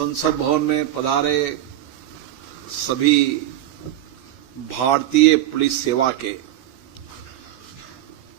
संसद भवन में पधारे सभी भारतीय पुलिस सेवा के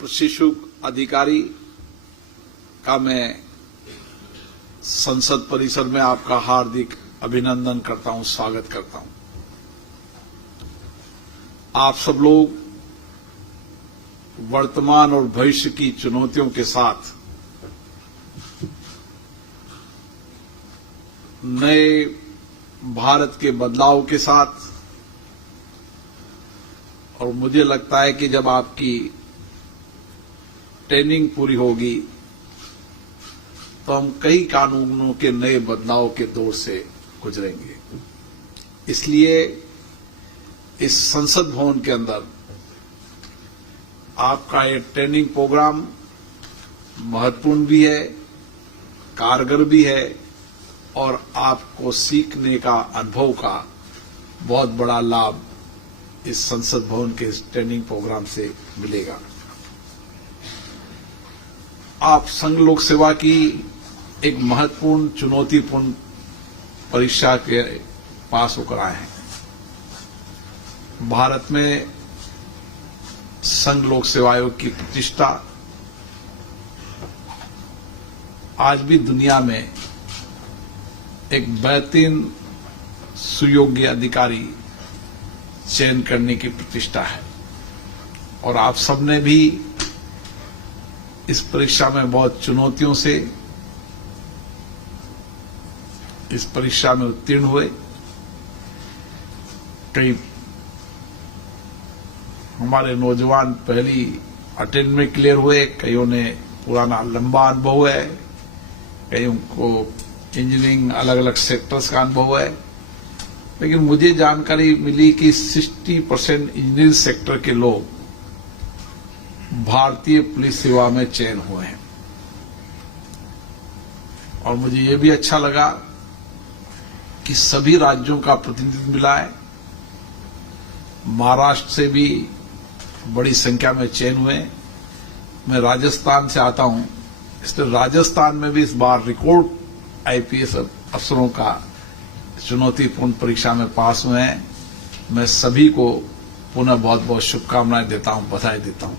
प्रशिक्षुक अधिकारी का मैं संसद परिसर में आपका हार्दिक अभिनंदन करता हूं, स्वागत करता हूं। आप सब लोग वर्तमान और भविष्य की चुनौतियों के साथ नए भारत के बदलाव के साथ, और मुझे लगता है कि जब आपकी ट्रेनिंग पूरी होगी तो हम कई कानूनों के नए बदलाव के दौर से गुजरेंगे। इसलिए इस संसद भवन के अंदर आपका ये ट्रेनिंग प्रोग्राम महत्वपूर्ण भी है, कारगर भी है और आपको सीखने का, अनुभव का बहुत बड़ा लाभ इस संसद भवन के इस ट्रेनिंग प्रोग्राम से मिलेगा। आप संघ लोक सेवा की एक महत्वपूर्ण, चुनौतीपूर्ण परीक्षा के पास होकर आए हैं। भारत में संघ लोक सेवा आयोग की प्रतिष्ठा आज भी दुनिया में एक बेहतरीन सुयोग्य अधिकारी चयन करने की प्रतिष्ठा है, और आप सबने भी इस परीक्षा में बहुत चुनौतियों से इस परीक्षा में उत्तीर्ण हुए। कई हमारे नौजवान पहली अटेम्प्ट में क्लियर हुए, कईयों ने पुराना लंबा अनुभव है, कईयों को इंजीनियरिंग अलग अलग सेक्टर्स का अनुभव है। लेकिन मुझे जानकारी मिली कि 60% इंजीनियरिंग सेक्टर के लोग भारतीय पुलिस सेवा में चयन हुए हैं। और मुझे ये भी अच्छा लगा कि सभी राज्यों का प्रतिनिधित्व मिला है। महाराष्ट्र से भी बड़ी संख्या में चयन हुए। मैं राजस्थान से आता हूं, इसलिए राजस्थान में भी इस बार रिकॉर्ड आईपीएस अफसरों का चुनौतीपूर्ण परीक्षा में पास हुए हैं। मैं सभी को पुनः बहुत बहुत शुभकामनाएं देता हूं, बधाई देता हूं।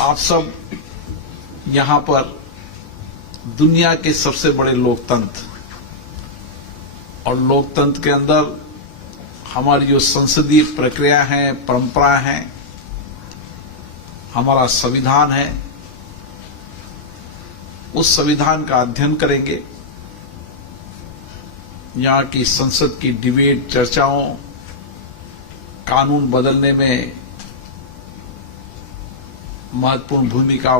आप सब यहां पर दुनिया के सबसे बड़े लोकतंत्र, और लोकतंत्र के अंदर हमारी जो संसदीय प्रक्रिया है, परंपरा है, हमारा संविधान है, उस संविधान का अध्ययन करेंगे। यहां की संसद की डिबेट, चर्चाओं, कानून बदलने में महत्वपूर्ण भूमिका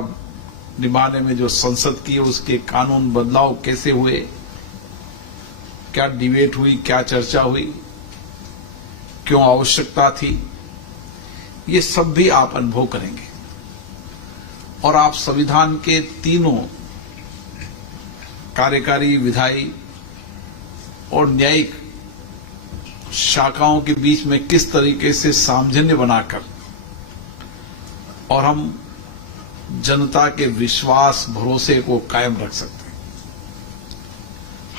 निभाने में जो संसद की है, उसके कानून बदलाव कैसे हुए, क्या डिबेट हुई, क्या चर्चा हुई, क्यों आवश्यकता थी, ये सब भी आप अनुभव करेंगे। और आप संविधान के तीनों कार्यकारी, विधायी और न्यायिक शाखाओं के बीच में किस तरीके से सामंजस्य बनाकर और हम जनता के विश्वास, भरोसे को कायम रख सकते हैं।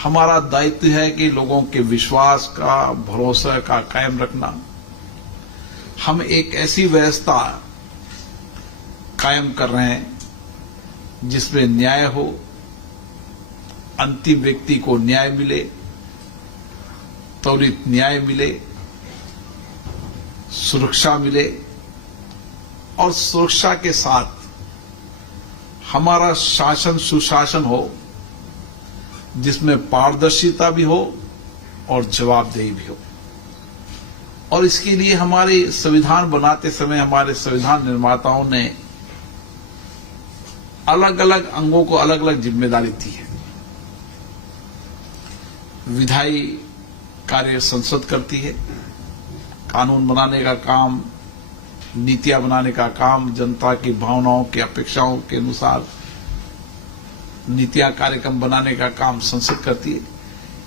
हमारा दायित्व है कि लोगों के विश्वास का, भरोसा का कायम रखना। हम एक ऐसी व्यवस्था कायम कर रहे हैं जिसमें न्याय हो, अंतिम व्यक्ति को न्याय मिले, त्वरित न्याय मिले, सुरक्षा मिले, और सुरक्षा के साथ हमारा शासन सुशासन हो जिसमें पारदर्शिता भी हो और जवाबदेही भी हो। और इसके लिए हमारे संविधान बनाते समय हमारे संविधान निर्माताओं ने अलग अलग अंगों को अलग अलग जिम्मेदारी दी है। विधायी कार्य संसद करती है, कानून बनाने का काम, नीतियां बनाने का काम, जनता की भावनाओं की अपेक्षाओं के अनुसार नीतियां, कार्यक्रम बनाने का काम संसद करती है।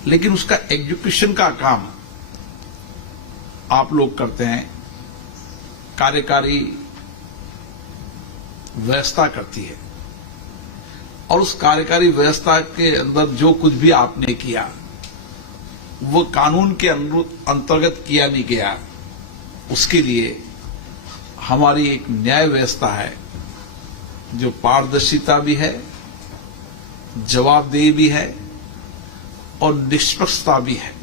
लेकिन उसका एग्जीक्यूशन का काम आप लोग करते हैं, कार्यकारी व्यवस्था करती है। और उस कार्यकारी व्यवस्था के अंदर जो कुछ भी आपने किया वो कानून के अंतर्गत किया नहीं गया, उसके लिए हमारी एक न्याय व्यवस्था है जो पारदर्शिता भी है, जवाबदेही भी है और निष्पक्षता भी है।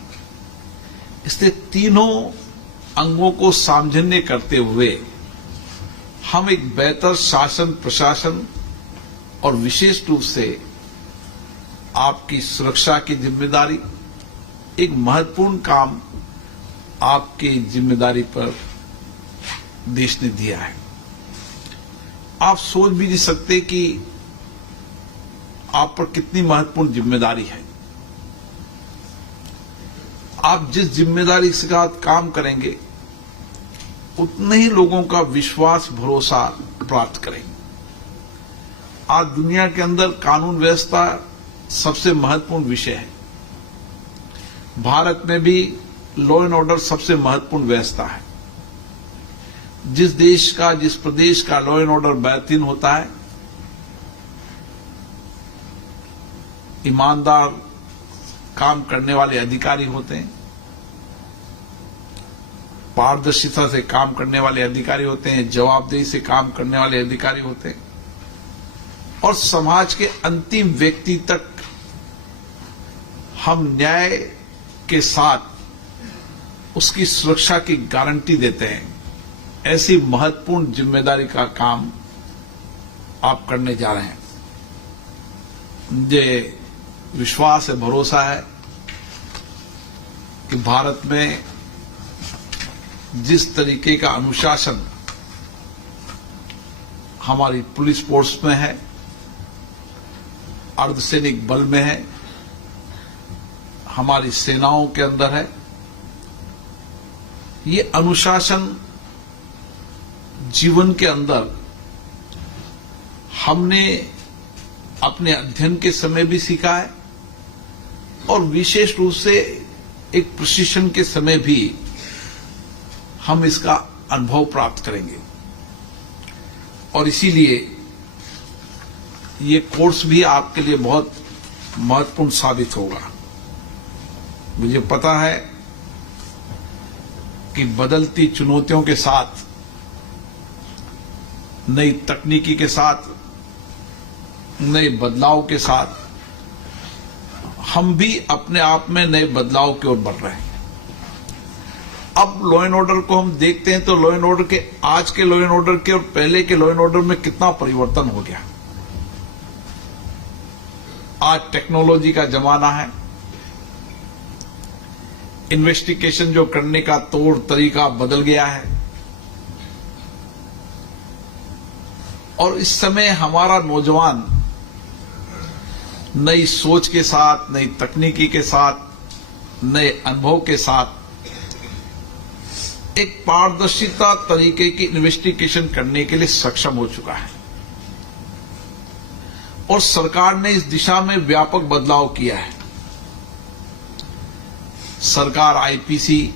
इसलिए तीनों अंगों को सामंजस्य करते हुए हम एक बेहतर शासन प्रशासन और विशेष रूप से आपकी सुरक्षा की जिम्मेदारी, एक महत्वपूर्ण काम आपकी जिम्मेदारी पर देश ने दिया है। आप सोच भी नहीं सकते कि आप पर कितनी महत्वपूर्ण जिम्मेदारी है। आप जिस जिम्मेदारी के साथ काम करेंगे उतने ही लोगों का विश्वास भरोसा प्राप्त करेंगे। आज दुनिया के अंदर कानून व्यवस्था सबसे महत्वपूर्ण विषय है। भारत में भी लॉ एंड ऑर्डर सबसे महत्वपूर्ण व्यवस्था है। जिस देश का, जिस प्रदेश का लॉ एंड ऑर्डर बेहतरीन होता है, ईमानदार काम करने वाले अधिकारी होते हैं, पारदर्शिता से काम करने वाले अधिकारी होते हैं, जवाबदेही से काम करने वाले अधिकारी होते हैं और समाज के अंतिम व्यक्ति तक हम न्याय के साथ उसकी सुरक्षा की गारंटी देते हैं। ऐसी महत्वपूर्ण जिम्मेदारी का काम आप करने जा रहे हैं। मुझे विश्वास है, भरोसा है कि भारत में जिस तरीके का अनुशासन हमारी पुलिस फोर्स में है, अर्धसैनिक बल में है, हमारी सेनाओं के अंदर है, ये अनुशासन जीवन के अंदर हमने अपने अध्ययन के समय भी सीखा है और विशेष रूप से एक प्रशिक्षण के समय भी हम इसका अनुभव प्राप्त करेंगे। और इसीलिए ये कोर्स भी आपके लिए बहुत महत्वपूर्ण साबित होगा। मुझे पता है कि बदलती चुनौतियों के साथ, नई तकनीकी के साथ, नए बदलाव के साथ हम भी अपने आप में नए बदलाव की ओर बढ़ रहे हैं। अब लॉ एंड ऑर्डर को हम देखते हैं तो लॉ एंड ऑर्डर के, आज के लॉ एंड ऑर्डर के और पहले के लॉ एंड ऑर्डर में कितना परिवर्तन हो गया। आज टेक्नोलॉजी का जमाना है, इन्वेस्टिगेशन जो करने का तौर तरीका बदल गया है और इस समय हमारा नौजवान नई सोच के साथ, नई तकनीकी के साथ, नए अनुभव के साथ एक पारदर्शिता तरीके की इन्वेस्टिगेशन करने के लिए सक्षम हो चुका है और सरकार ने इस दिशा में व्यापक बदलाव किया है। सरकार आईपीसी,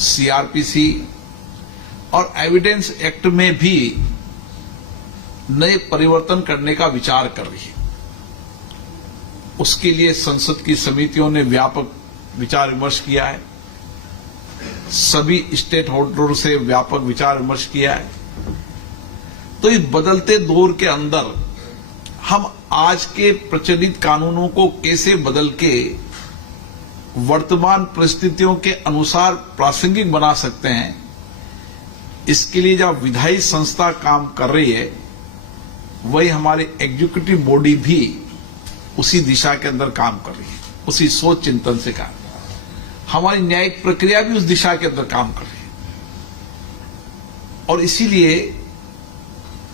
सीआरपीसी और एविडेंस एक्ट में भी नए परिवर्तन करने का विचार कर रही है। उसके लिए संसद की समितियों ने व्यापक विचार विमर्श किया है, सभी स्टेट होल्डरों से व्यापक विचार विमर्श किया है। तो इस बदलते दौर के अंदर हम आज के प्रचलित कानूनों को कैसे बदल के वर्तमान परिस्थितियों के अनुसार प्रासंगिक बना सकते हैं, इसके लिए जब विधायी संस्था काम कर रही है, वही हमारी एग्जीक्यूटिव बॉडी भी उसी दिशा के अंदर काम कर रही है, उसी सोच चिंतन से काम। हमारी न्यायिक प्रक्रिया भी उस दिशा के अंदर काम कर रही है और इसीलिए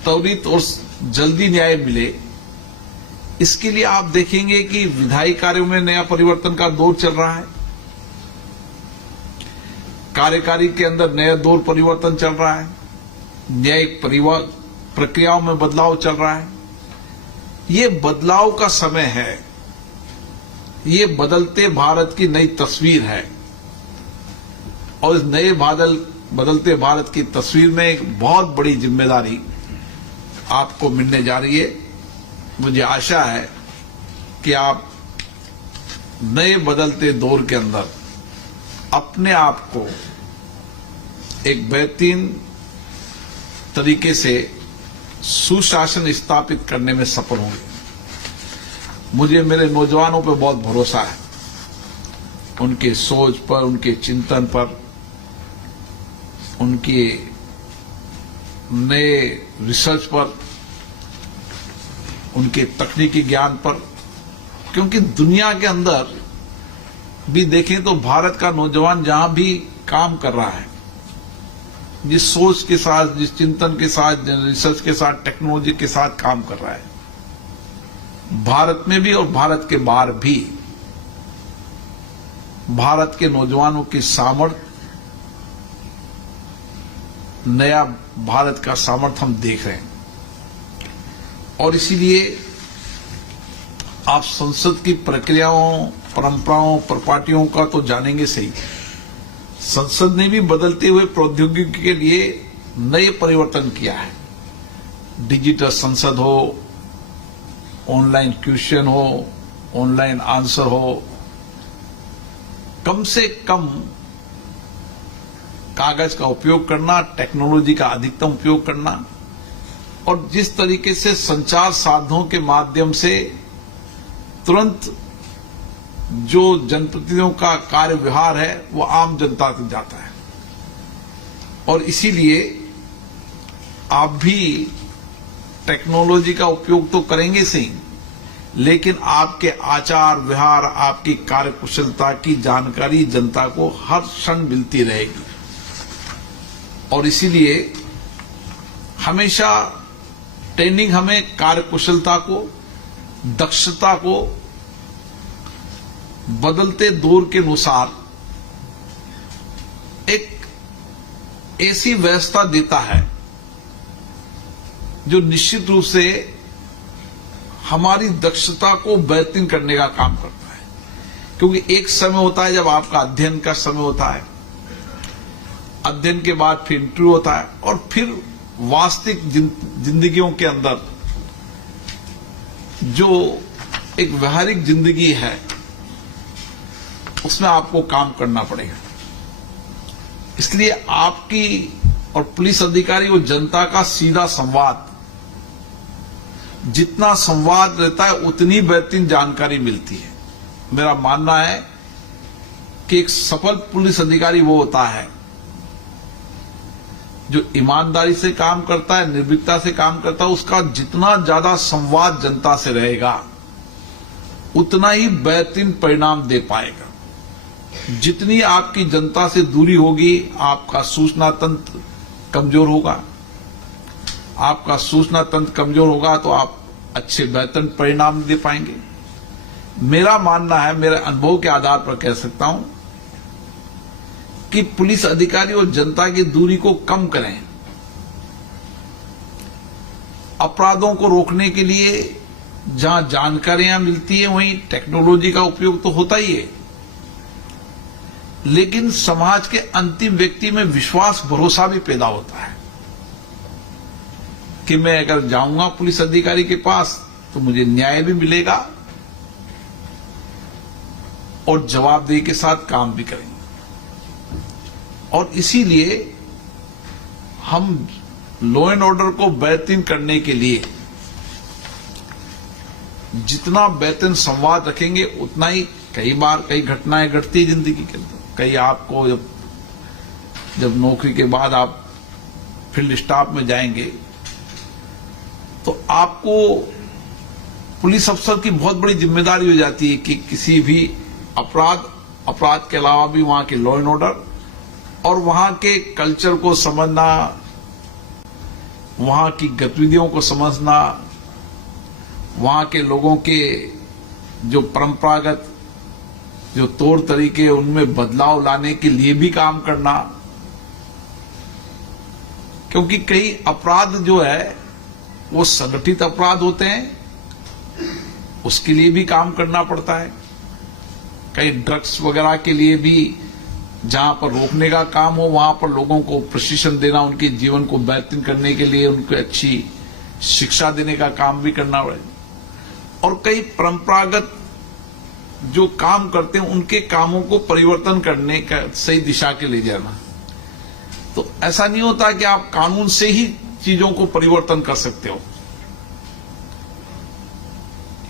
त्वरित और जल्दी न्याय मिले, इसके लिए आप देखेंगे कि विधायी कार्यों में नया परिवर्तन का दौर चल रहा है, कार्यकारी के अंदर नया दौर परिवर्तन चल रहा है, न्यायिक प्रक्रियाओं में बदलाव चल रहा है। ये बदलाव का समय है, ये बदलते भारत की नई तस्वीर है और इस नए बदलते भारत की तस्वीर में एक बहुत बड़ी जिम्मेदारी आपको मिलने जा रही है। मुझे आशा है कि आप नए बदलते दौर के अंदर अपने आप को एक बेहतरीन तरीके से सुशासन स्थापित करने में सफल होंगे। मुझे मेरे नौजवानों पर बहुत भरोसा है, उनके सोच पर, उनके चिंतन पर, उनके नए रिसर्च पर, उनके तकनीकी ज्ञान पर। क्योंकि दुनिया के अंदर भी देखें तो भारत का नौजवान जहां भी काम कर रहा है, जिस सोच के साथ, जिस चिंतन के साथ, रिसर्च के साथ, टेक्नोलॉजी के साथ काम कर रहा है, भारत में भी और भारत के बाहर भी भारत के नौजवानों की सामर्थ्य, नया भारत का सामर्थ्य हम देख रहे हैं। और इसीलिए आप संसद की प्रक्रियाओं, परंपराओं, प्रपाटियों का तो जानेंगे सही। संसद ने भी बदलते हुए प्रौद्योगिकी के लिए नए परिवर्तन किया है। डिजिटल संसद हो, ऑनलाइन क्वेश्चन हो, ऑनलाइन आंसर हो, कम से कम कागज का उपयोग करना, टेक्नोलॉजी का अधिकतम उपयोग करना, और जिस तरीके से संचार साधनों के माध्यम से तुरंत जो जनप्रतिनिधियों का कार्य व्यवहार है वो आम जनता तक जाता है। और इसीलिए आप भी टेक्नोलॉजी का उपयोग तो करेंगे सही, लेकिन आपके आचार व्यवहार, आपकी कार्यकुशलता की जानकारी जनता को हर क्षण मिलती रहेगी। और इसीलिए हमेशा ट्रेनिंग हमें कार्यकुशलता को, दक्षता को बदलते दौर के अनुसार एक ऐसी व्यवस्था देता है जो निश्चित रूप से हमारी दक्षता को बेहतरीन करने का काम करता है। क्योंकि एक समय होता है जब आपका अध्ययन का समय होता है, अध्ययन के बाद फिर इंटरव्यू होता है, और फिर वास्तविक जिंदगियों के अंदर जो एक व्यवहारिक जिंदगी है उसमें आपको काम करना पड़ेगा। इसलिए आपकी और पुलिस अधिकारी और जनता का सीधा संवाद, जितना संवाद रहता है उतनी बेहतरीन जानकारी मिलती है। मेरा मानना है कि एक सफल पुलिस अधिकारी वो होता है जो ईमानदारी से काम करता है, निर्भीकता से काम करता है। उसका जितना ज्यादा संवाद जनता से रहेगा उतना ही बेहतरीन परिणाम दे पाएगा। जितनी आपकी जनता से दूरी होगी, आपका सूचना तंत्र कमजोर होगा। आपका सूचना तंत्र कमजोर होगा तो आप अच्छे बेहतर परिणाम दे पाएंगे। मेरा मानना है, मेरे अनुभव के आधार पर कह सकता हूं कि पुलिस अधिकारी और जनता की दूरी को कम करें। अपराधों को रोकने के लिए जहां जानकारियां मिलती हैं वहीं टेक्नोलॉजी का उपयोग तो होता ही है, लेकिन समाज के अंतिम व्यक्ति में विश्वास, भरोसा भी पैदा होता है कि मैं अगर जाऊंगा पुलिस अधिकारी के पास तो मुझे न्याय भी मिलेगा और जवाबदेही के साथ काम भी करेंगे। और इसीलिए हम लॉ एंड ऑर्डर को बेहतरीन करने के लिए जितना बेहतरीन संवाद रखेंगे उतना ही, कई बार कई घटनाएं घटती है जिंदगी के अंदर। कई आपको जब नौकरी के बाद आप फील्ड स्टाफ में जाएंगे तो आपको पुलिस अफसर की बहुत बड़ी जिम्मेदारी हो जाती है कि किसी भी अपराध के अलावा भी वहां के लॉ एंड ऑर्डर और वहां के कल्चर को समझना, वहां की गतिविधियों को समझना, वहां के लोगों के जो परंपरागत जो तौर तरीके उनमें बदलाव लाने के लिए भी काम करना। क्योंकि कई अपराध जो है वो संगठित अपराध होते हैं, उसके लिए भी काम करना पड़ता है। कई ड्रग्स वगैरह के लिए भी जहां पर रोकने का काम हो वहां पर लोगों को प्रशिक्षण देना, उनके जीवन को बेहतर करने के लिए उनको अच्छी शिक्षा देने का काम भी करना पड़ेगा। और कई परंपरागत जो काम करते हैं उनके कामों को परिवर्तन करने का सही दिशा के ले जाना। तो ऐसा नहीं होता कि आप कानून से ही चीजों को परिवर्तन कर सकते हो,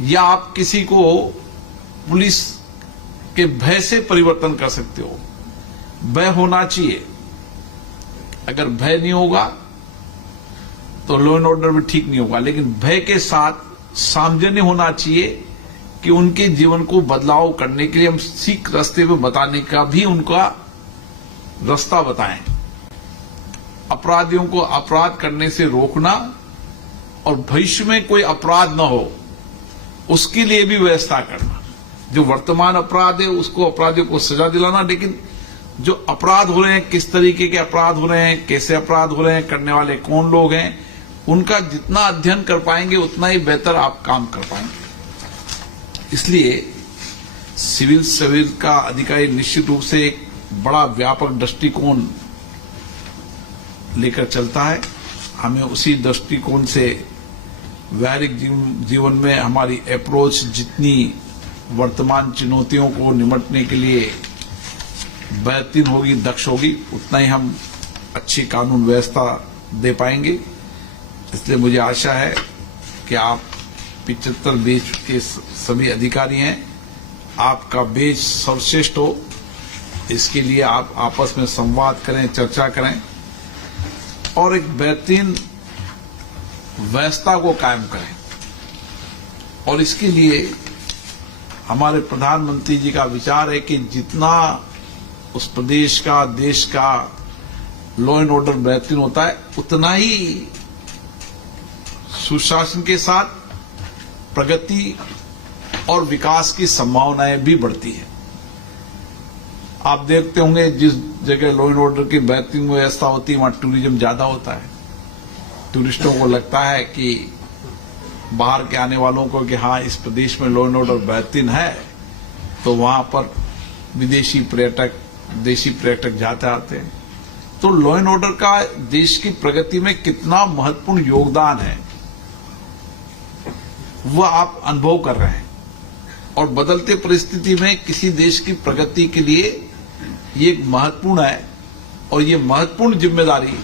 या आप किसी को पुलिस के भय से परिवर्तन कर सकते हो। भय होना चाहिए, अगर भय नहीं होगा तो लॉ एंड ऑर्डर भी ठीक नहीं होगा, लेकिन भय के साथ सामंजस्य होना चाहिए कि उनके जीवन को बदलाव करने के लिए हम ठीक रास्ते पे बताने का भी उनका रास्ता बताएं। अपराधियों को अपराध करने से रोकना और भविष्य में कोई अपराध न हो उसके लिए भी व्यवस्था करना। जो वर्तमान अपराध है उसको अपराधियों को सजा दिलाना, लेकिन जो अपराध हो रहे हैं, किस तरीके के अपराध हो रहे हैं, कैसे अपराध हो रहे हैं, करने वाले कौन लोग हैं, उनका जितना अध्ययन कर पाएंगे उतना ही बेहतर आप काम कर पाएंगे। इसलिए सिविल सर्विस का अधिकारी निश्चित रूप से एक बड़ा व्यापक दृष्टिकोण लेकर चलता है। हमें उसी दृष्टिकोण से वैवाहिक जीवन में हमारी अप्रोच जितनी वर्तमान चुनौतियों को निपटने के लिए बेहतरीन होगी, दक्ष होगी, उतना ही हम अच्छी कानून व्यवस्था दे पाएंगे। इसलिए मुझे आशा है कि आप 75 बेच के सभी अधिकारी हैं, आपका बेच सर्वश्रेष्ठ हो। इसके लिए आप आपस में संवाद करें, चर्चा करें और एक बेहतरीन व्यवस्था को कायम करें। और इसके लिए हमारे प्रधानमंत्री जी का विचार है कि जितना उस प्रदेश का, देश का लॉ एंड ऑर्डर बेहतरीन होता है, उतना ही सुशासन के साथ प्रगति और विकास की संभावनाएं भी बढ़ती है। आप देखते होंगे जिस जगह लॉ एंड ऑर्डर की बेहतरीन व्यवस्था होती है वहां टूरिज्म ज्यादा होता है। टूरिस्टों को लगता है कि बाहर के आने वालों को कि हाँ इस प्रदेश में लॉ एंड ऑर्डर बेहतरीन है, तो वहां पर विदेशी पर्यटक, देशी पर्यटक जाते आते हैं। तो लॉ एंड ऑर्डर का देश की प्रगति में कितना महत्वपूर्ण योगदान है वह आप अनुभव कर रहे हैं। और बदलते परिस्थिति में किसी देश की प्रगति के लिए ये महत्वपूर्ण है और ये महत्वपूर्ण जिम्मेदारी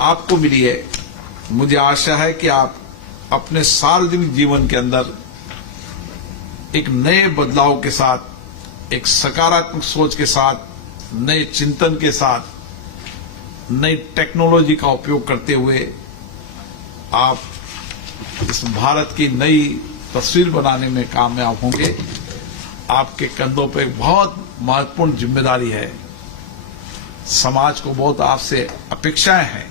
आपको मिली है। मुझे आशा है कि आप अपने सार्वजनिक जीवन के अंदर एक नए बदलाव के साथ, एक सकारात्मक सोच के साथ, नए चिंतन के साथ, नई टेक्नोलॉजी का उपयोग करते हुए आप इस भारत की नई तस्वीर बनाने में कामयाब होंगे। आपके कंधों पर बहुत महत्वपूर्ण जिम्मेदारी है। समाज को बहुत आपसे अपेक्षाएं हैं।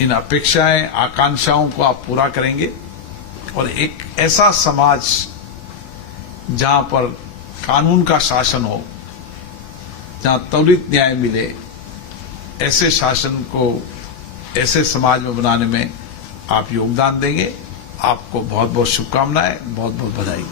इन अपेक्षाएं, आकांक्षाओं को आप पूरा करेंगे और एक ऐसा समाज जहां पर कानून का शासन हो, जहां त्वरित न्याय मिले, ऐसे शासन को, ऐसे समाज में बनाने में आप योगदान देंगे। आपको बहुत बहुत शुभकामनाएं, बहुत बहुत बधाई।